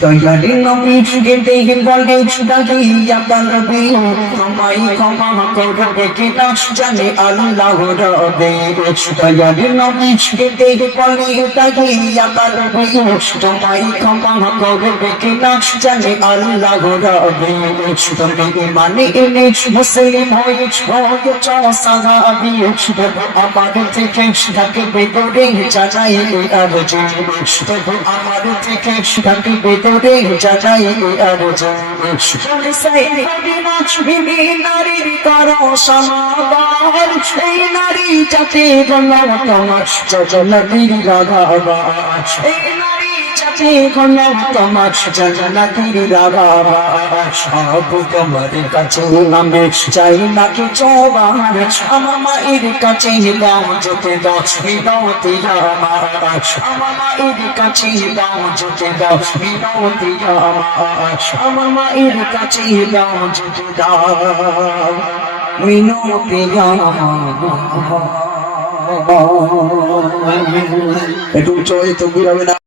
দয়ালের নবী গেতে বলে দাঁড়িয়ে বলবি তোমায় ক্ষমা করবে কিনা জানে আল্লাহ রবে। দয়ালের নবী গেতে বলে দাঁড়িয়ে বলবি তোমায় ক্ষমা করবে কিনা জানে আল্লাহ রবে। তুমি মানে এনে মুসলিম হয়েছ সাহাবী আমার থেকে থাকবে দূরে জানাই আর তবু আমার থেকে থাকবে দূরে জানাই আর বিবি নারীর করো সমাবার এই নারী যাতে গলা তোমার জগন্নাথীর রাঘাবা এই নারী যাতে গলা তোমার জগন্নাথীর রাঘাবা সব তোমার কাছে আমি চাই না কিছু আমার মায়ের কাছে দাও যেতে দাও বিনতি আমার আমার মায়ের কাছে দাও যেতে দাও বিনতি আমার মায়ের কাছে দাও যেতে দাও মিনতি একটু চয় তো ঘুরাবে না।